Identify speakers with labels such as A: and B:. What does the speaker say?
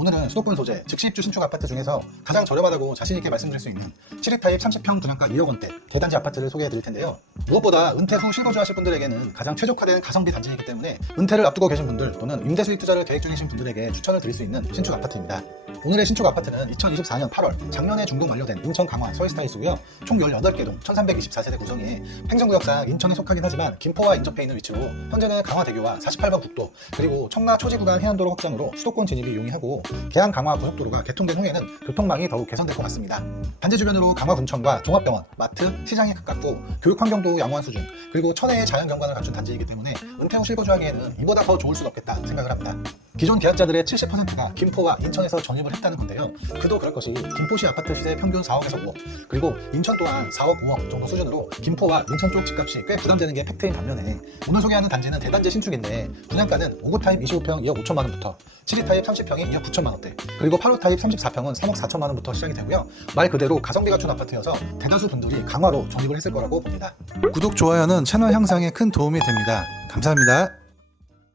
A: 오늘은 수도권 소재 즉시 입주 신축 아파트 중에서 가장 저렴하다고 자신있게 말씀드릴 수 있는 7립 타입 30평 분양가 2억 원대 대단지 아파트를 소개해 드릴 텐데요. 무엇보다 은퇴 후 실거주 하실 분들에게는 가장 최적화된 가성비 단지이기 때문에 은퇴를 앞두고 계신 분들 또는 임대 수익 투자를 계획 중이신 분들에게 추천을 드릴 수 있는 신축 아파트입니다. 오늘의 신축 아파트는 2024년 8월 작년에 중공 완료된 인천 강화 서울스타일스고요. 총 18개 동 1324세대 구성에 행정구역상 인천에 속하긴 하지만 김포와 인접해 있는 위치로 현재는 강화대교와 48번 국도 그리고 청라 초지 구간 해안도로 확장으로 수도권 진입이 용이하고 계양 강화 고속도로가 개통된 후에는 교통망이 더욱 개선될 것 같습니다. 단지 주변으로 강화군청과 종합병원, 마트, 시장이 가깝고 교육 환경도 양호한 수준 그리고 천혜의 자연 경관을 갖춘 단지이기 때문에 은퇴 후 실거주하기에는 이보다 더 좋을 수 없겠다 생각을 합니다. 기존 계약자들의 70%가 김포와 인천에서 전입을 했다는 건데요. 그도 그럴 것이 김포시 아파트 시세 평균 4억에서 5억, 그리고 인천 또한 4억, 5억 정도 수준으로 김포와 인천 쪽 집값이 꽤 부담되는 게 팩트인 반면에 오늘 소개하는 단지는 대단지 신축인데 분양가는 5구 타입 25평 2억 5천만 원부터 7위 타입 30평이 2억 9천만 원대, 그리고 8호 타입 34평은 3억 4천만 원부터 시작이 되고요. 말 그대로 가성비 갖춘 아파트여서 대다수 분들이 강화로 전입을 했을 거라고 봅니다. 구독, 좋아요는 채널 향상에 큰 도움이 됩니다. 감사합니다.